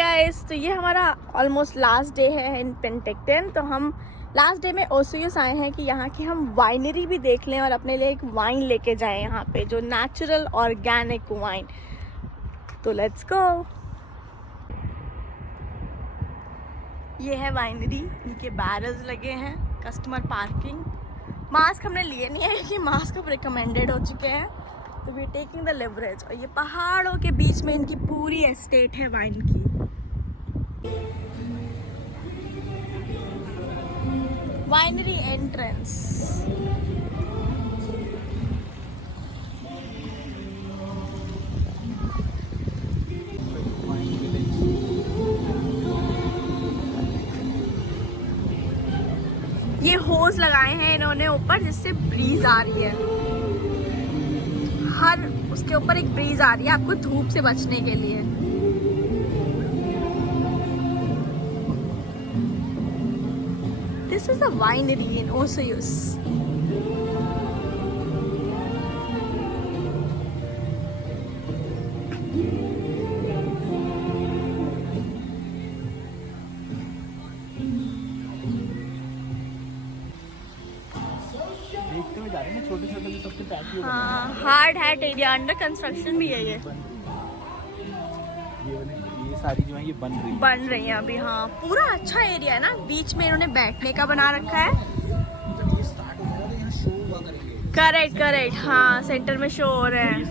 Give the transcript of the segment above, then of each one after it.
Guys, तो ये हमारा ऑलमोस्ट लास्ट डे है इन पेंटेक्टन। तो हम लास्ट डे में ओसोयोस आए हैं कि यहाँ की हम वाइनरी भी देख लें और अपने लिए एक वाइन लेके जाएं यहाँ पे, जो नेचुरल ऑर्गेनिक वाइन। तो लेट्स गो। ये है वाइनरी, इनके बैरल्स लगे हैं, कस्टमर पार्किंग। मास्क हमने लिए नहीं है क्योंकि मास्क अब रिकमेंडेड हो चुके हैं, तो वी टेकिंग द लिवरेज। और ये पहाड़ों के बीच में इनकी पूरी एस्टेट है वाइन की। Winery entrance. ये होज लगाए हैं इन्होंने ऊपर, जिससे ब्रीज आ रही है। हर उसके ऊपर एक ब्रीज आ रही है आपको धूप से बचने के लिए। This is a winery in Osoyoos. हाँ, hard hat area, under construction भी है ये सारी जो है ये बन रही हैं अभी। हाँ, पूरा अच्छा एरिया है ना, बीच में इन्होंने बैठने का बना रखा है। करेक्ट, हाँ, सेंटर में शो हो रहे हैं।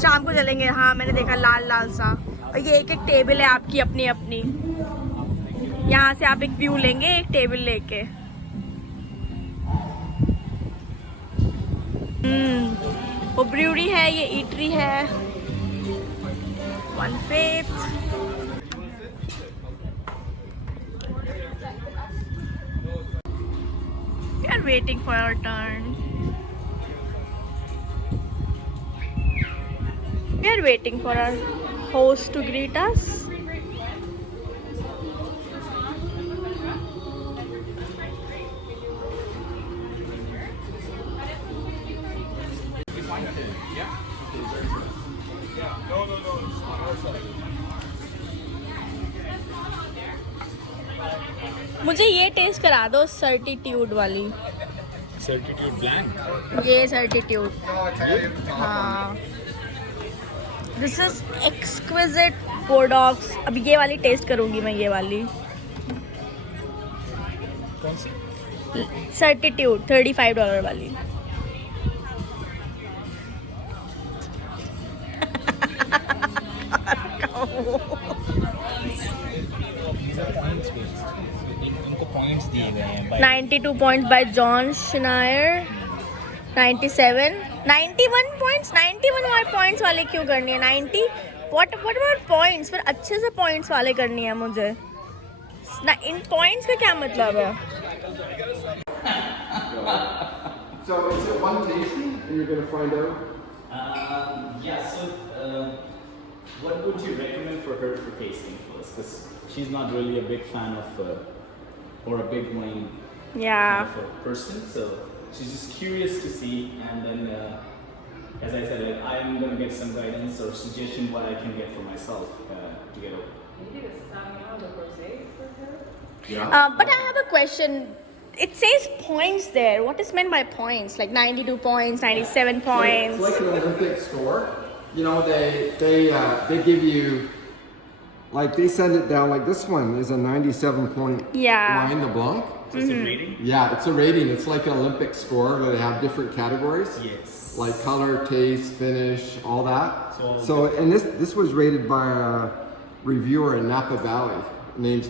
शाम को चलेंगे, हाँ मैंने देखा लाल लाल सा। और ये एक एक टेबल है आपकी अपनी अपनी, यहाँ से आप एक व्यू लेंगे एक टेबल लेके। वो ब्रूअरी है, ये ईटरी है। 1/5 We are waiting for our turn. We are waiting for our host to greet us. मुझे ये टेस्ट करा दो, सर्टिट्यूड वाली। सर्टिट्यूड ब्लैंक, ये सर्टिट्यूड, हाँ। This is exquisite Bordeaux. अब ये वाली टेस्ट करूंगी मैं, ये वाली कौन सी? सर्टिट्यूड $35 वाली। पॉइंट्स दिए गए हैं 92 points by John Schneier, 97, 91 points। 91 points वाले क्यों करनी है? 90 what about points? फिर अच्छे से points वाले करनी है मुझे। इन points का क्या मतलब है? So is it one tasting and you're going to find out? Yeah, so what would you recommend for her for tasting first? Because she's not really a big fan of or a big wine Yeah. kind of a person, so she's just curious to see. And then, as I said, like, I'm going to get some guidance or suggestion what I can get for myself to get over. Yeah. But I have a question. It says points there. What is meant by points? Like 92 points, 97 points. It's like an Olympic score. You know, they give you, like they send it down, like this one is a 97 point Yeah. wine, the Blanc. So it's a rating? Yeah, it's a rating. It's like an Olympic score where they have different categories. Yes. Like color, taste, finish, all that. So And this was rated by a reviewer in Napa Valley. Name's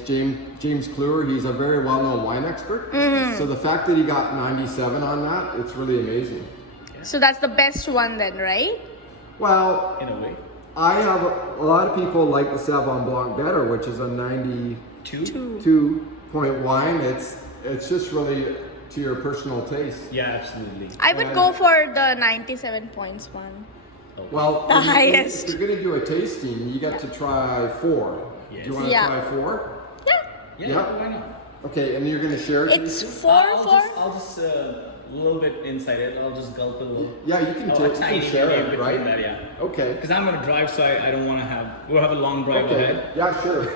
James Kluwer. He's a very well-known wine expert. So the fact that he got 97 on that, it's really amazing. So that's the best one then, right? Well, in a way. I have a lot of people like the Sauvignon Blanc better, which is a 92 point wine. It's just really to your personal taste. Yeah, absolutely. I would go for the 97 points one. Well, The if highest. you're going to do a tasting, you get to try 4. Yes. Do you want to Yeah. try 4? Yeah. Yeah, Yeah. why not? Okay, and you're going to share it? It's to me? 4. I'll just a little bit inside it. I'll just gulp a little. Yeah, you can, Oh, take, a you tiny can share bit it, between right? that, yeah. Okay. Because I'm gonna drive, so I don't want to have. We'll have a long drive Okay. ahead. Yeah, sure.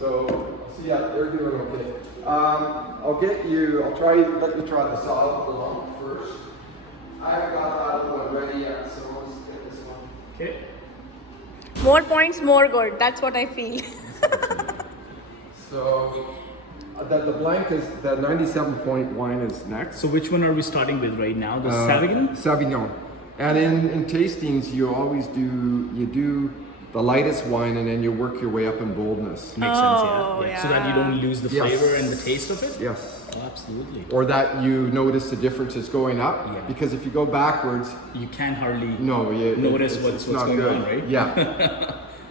So yeah, they're doing okay. I'll let you try the solid along first. I haven't got that one ready yet, so let's get this one. Okay. More points, more good. That's what I feel. So the blank is the 97-point wine is next. So which one are we starting with right now? The Sauvignon? Sauvignon. And in tastings, you always do the lightest wine, and then you work your way up in boldness. Makes Oh, sense, yeah. So that you don't lose the Yes. flavor and the taste of it? Yes. Oh, absolutely. Or that you notice the differences going up. Yeah. Because if you go backwards, You can't hardly notice what's not going good. on, right? Yeah.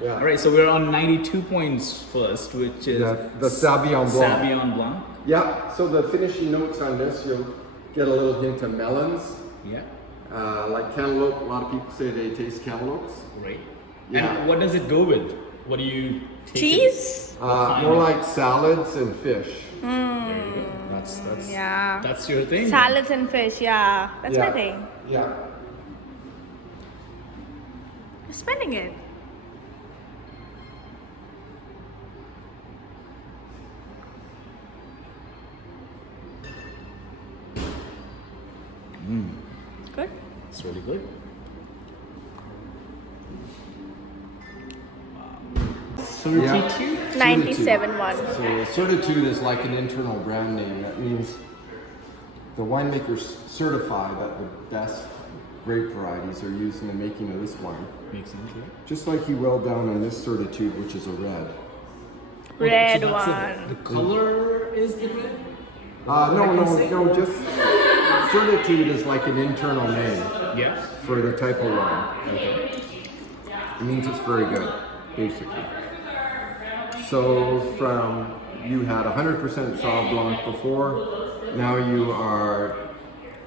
Yeah. All right, so we're on 92 points first, which is The Sauvignon Blanc. Sauvignon Blanc. Yeah. So the finishing notes on this, you'll get a little hint of melons, Yeah, like cantaloupe. A lot of people say they taste cantaloupes. right. Yeah. And what does it go with? What do you take? Cheese? More like salads and fish. There you go. That's Yeah. that's your thing. Salads and fish, yeah. That's my Yeah. thing. Yeah. You're spending it. Good. It's really good. 32? 97 one. So certitude is like an internal brand name. That means the winemakers certify that the best grape varieties are used in the making of this wine. Makes sense, yeah. Just like you will down on this certitude, which is a red. Red So that's one. The color is the red? No, just certitude is like an internal name Yeah. for the type of wine. Okay. It means it's very good, basically. So you had 100% Sauv Blanc before, now you are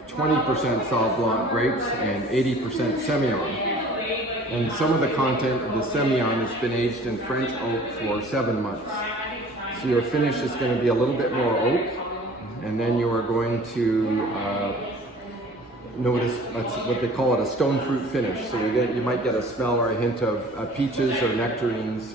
20% Sauv Blanc grapes and 80% Semillon. And some of the content of the Semillon has been aged in French oak for 7 months. So your finish is going to be a little bit more oak, and then you are going to notice what they call it, a stone fruit finish. So you might get a smell or a hint of peaches or nectarines,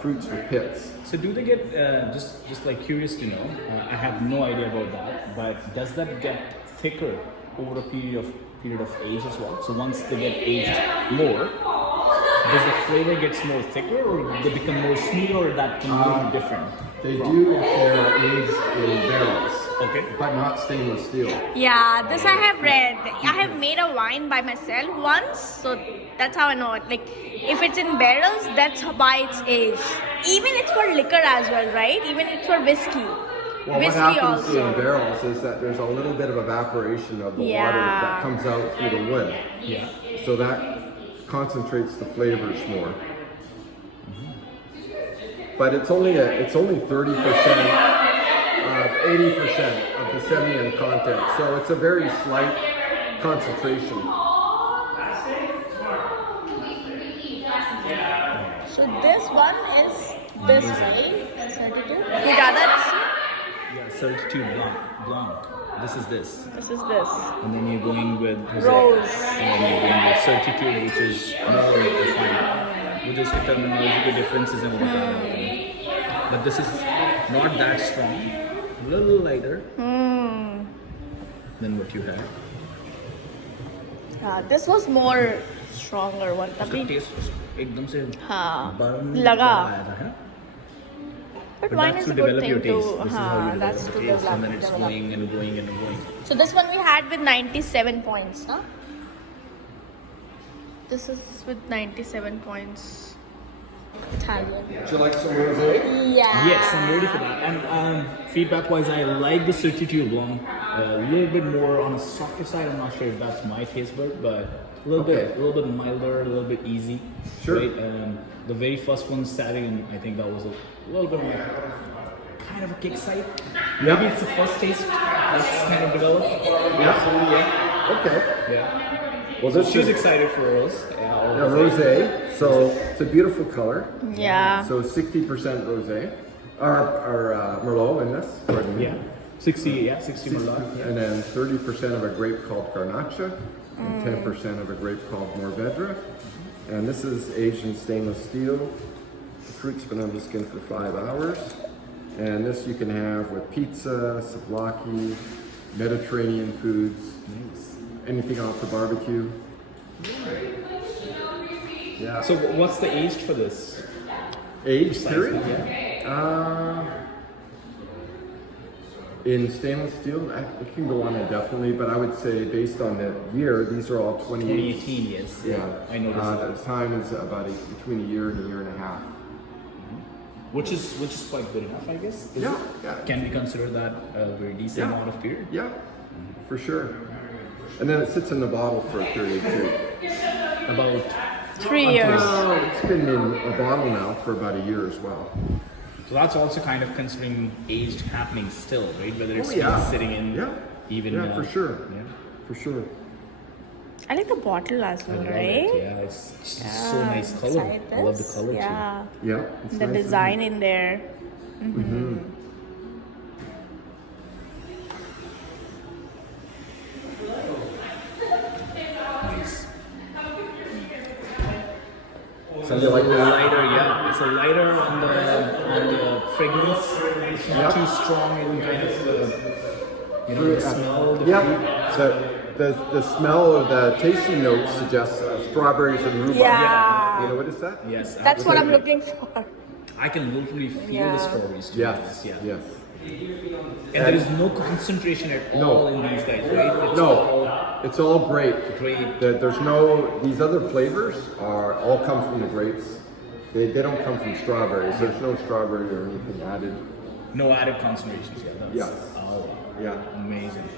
fruits with pits. So do they get, just like curious to know, I have no idea about that, but does that get thicker over a period of age as well? So once they get aged more, does the flavor gets more thicker, or they become more smooth, or that can be different? They do if they're aged in barrels, Okay. but not stainless steel. Yeah, this I have read. I have made a wine by myself once, so that's how I know it. Like, if it's in barrels, that's by its age. Even it's for liquor as well, right? Even it's for whiskey. Well, what Whiskey happens also. in barrels is that there's a little bit of evaporation of the water that comes out through the wood. Yeah. So that concentrates the flavors more. But it's only 30% of 80% of the Semillon content. So it's a very slight concentration. So this one is this way. That's 32. You got that? Yeah, Certitude Blanc. This is this. This is this. And then you're going with Jose. Rose. And then you're going with Certitude, which is more refined. We just terminological differences in what but this is not that strong. A little lighter than what you had. This was more stronger one. उसका तभी taste एकदम से हाँ burn लगा. आया था, है ना? But But wine that's is to a good develop your thing taste. to. This is how you That's develop to the taste, develop. and then it's going and going and going. So this one we had with 97 points, no? This is with 97 points. Italian. Would you like some rosé? Yeah. Yes, I'm ready for that. And feedback-wise, I like the Certitude Blanc. A little bit more on the softer side. I'm not sure if that's my taste bud, but a little bit milder, a little bit easy. Sure. Right? The very first one, Sauvignon, I think that was a little bit more kind of a kick side. Yeah. Maybe it's the first taste that's kind of developed. Yeah. Okay. Yeah. Well, this She's is excited for us. rosé. So it's a beautiful color. Yeah. So 60% rosé, or Merlot in this. Pardon me. Yeah. 60, yeah, 60 Merlot. Yeah. And then 30% of a grape called Garnacha, and 10% of a grape called Mourvedre. And this is aged in stainless steel. The fruit's been on the skin for 5 hours. And this you can have with pizza, souvlaki, Mediterranean foods, anything off the barbecue. Yeah. So what's the age for this? Age period? Yeah. In stainless steel, it can go on indefinitely, but I would say based on the year, these are all 2018, yes. Yeah, I noticed the time is about between a year and a year and a half. Which is quite good enough, I guess. Yeah, yeah. Can we consider that a very decent amount of period? Yeah, for sure. And then it sits in the bottle for a period too. About 3 years. It's been in a bottle now for about a year as well. So that's also kind of considering aged happening still, right? Whether it's yeah. been sitting in even Yeah, for sure. Yeah. For sure. I like the bottle as I well, love right? it. Yeah, it's just so nice color. Inside I love the this. color Yeah. Yeah. It's The nice, design in there. too. Nice. It's a You little like that? lighter, yeah. It's a lighter on the fragrance. It's not too strong in kind of the smell. The fruit. So the smell of the tasting notes suggests strawberries and rhubarb. Yeah. You know what is that? Yes, That's what I'm absolutely. looking for. I can literally feel Yeah. the strawberries. To be Yes. honest, yeah. Yes. And there is no concentration at all in these guys, right? It's No, all it's all grape. grape. There's no, these other flavors are all come from the grapes. They don't come from strawberries. There's no strawberry or anything added. No added concentrations. Yeah. That's, Yes. Oh, Yeah. amazing.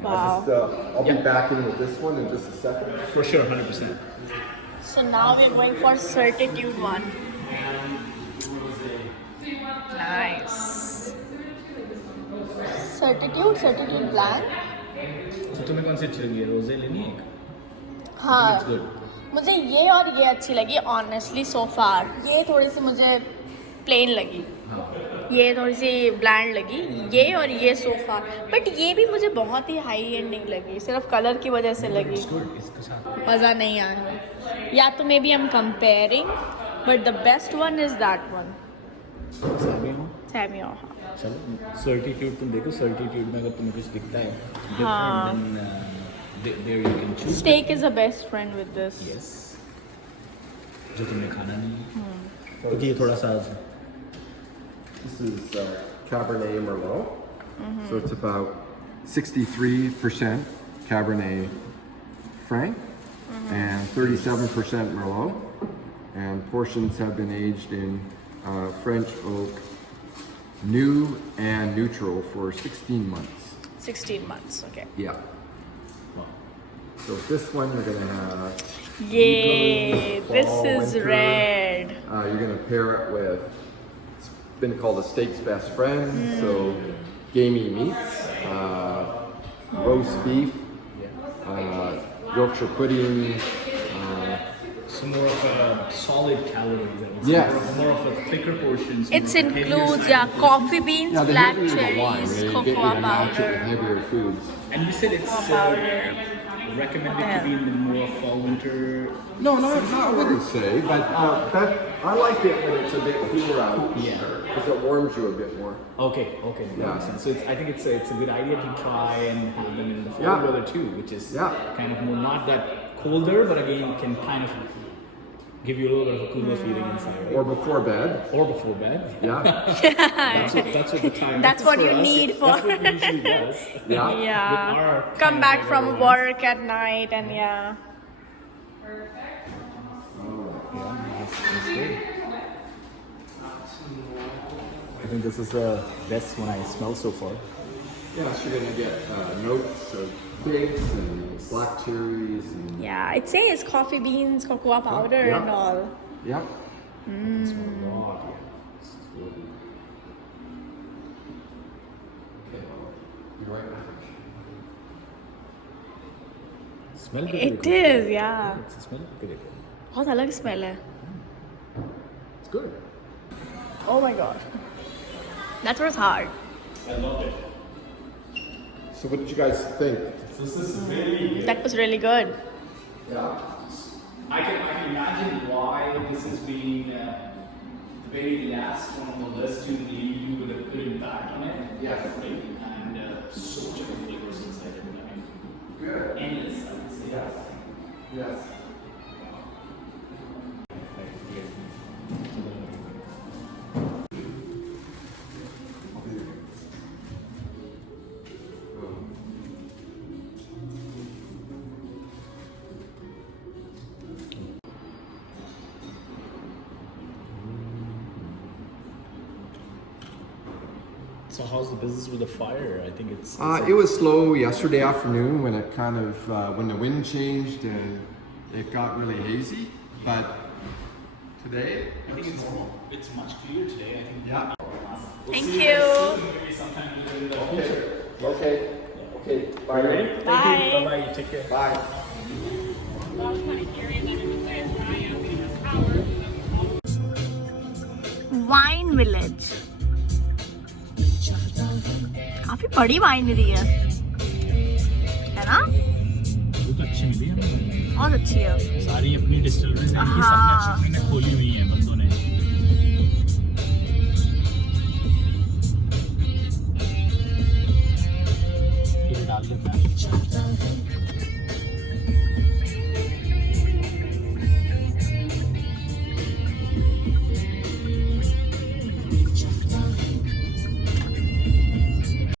Wow. I'll Yeah. be back in with this one in just a second. For sure, 100%. So now we're going for Certitude one. Nice. Certitude Blanc. तो तुम्हें कौन सी अच्छी लगी है? रोजे लेनी है? हाँ. It's good. मुझे ये और ये अच्छी लगी ऑनेस्टली सो फार. ये थोड़ी सी मुझे प्लेन लगी. हाँ. ये थोड़ी सी ब्लैंड लगी. ये और ये सो फार. बट ये भी मुझे बहुत ही हाई एंड नहीं लगी. सिर्फ कलर की वजह से लगी. It's good. इसके साथ. मज़ा नहीं आया. या तो maybe I am comparing but the best one is that one. सैमियो. चलो सर्टिट्यूड तुम देखो सर्टिट्यूड में अगर तुम्हें कुछ दिखता है हाँ. different then there you can choose. Steak is a best friend with this. Yes. जो तुमने खाना नहीं है. क्योंकि ये थोड़ा सा This is Cabernet Merlot. So it's about 63% Cabernet Franc and 37% Merlot. And portions have been aged in French oak, new and neutral for 16 months. 16 months. Okay. Yeah. So this one you're gonna have. Yay! This Fall, is winter. red. You're gonna pair it with. It's been called a steak's best friend. So gamey meats, roast beef, Yorkshire pudding. so more of a solid calories. I would say. Yes. More of a thicker portions. It more of a heavier includes snack. coffee beans, Yeah, the black heavier the wine, cherries, they get you cocoa to match it with powder. heavier foods. And you said it's recommended to be in the more fall winter. No, I wouldn't say, but I like it when it's a bit cooler out. Yeah. Because it warms you a bit more. Okay, Yeah. makes sense. So I think it's a good idea to try and have them in the fall Yeah. weather too, which is Yeah. kind of more not that colder, but again can kind of give you a little bit of a cooler feeling inside. Right? Or before bed. Or before bed. Yeah. That's what the time. That's is what for you us. need That's for- what it usually does. Yeah. Yeah. With our Come kind of back from weather. work at night and yeah. Yeah, that's good. I think this is the best one I smell so far. Yeah, so you're gonna get notes of figs and black cherries and Yeah, it says coffee beans, cocoa powder Yeah. and all. yeah. I smell a lot. Yeah. This is really- Smell good. It is, yeah. It's smell good. बहुत अलग smell है. It's good. Oh my god. That was hard. I love it. So what did you guys think? This is really. That was really good. Yeah. I can imagine why this is being the very last one on the list. You would have put it back on it. Yes. Right? And so much of the flavors inside it. I mean, Good. endless, I would say. Yes. Yes. So how's the business with the fire? I think it's. It was slow yesterday afternoon when it kind of when the wind changed and it got really hazy. But today, I think it's much clearer today. I think. Yeah. We'll Thank see you. soon, maybe sometime in the future. Okay. Bye. Ready? Bye. Thank you. Bye. You take care. Bye. Wine Village. काफी बड़ी winery है ना? बहुत अच्छी मिली हमें। बहुत अच्छी है। सारी अपनी डिस्टिलरीज हैं, हाँ। खोली हुई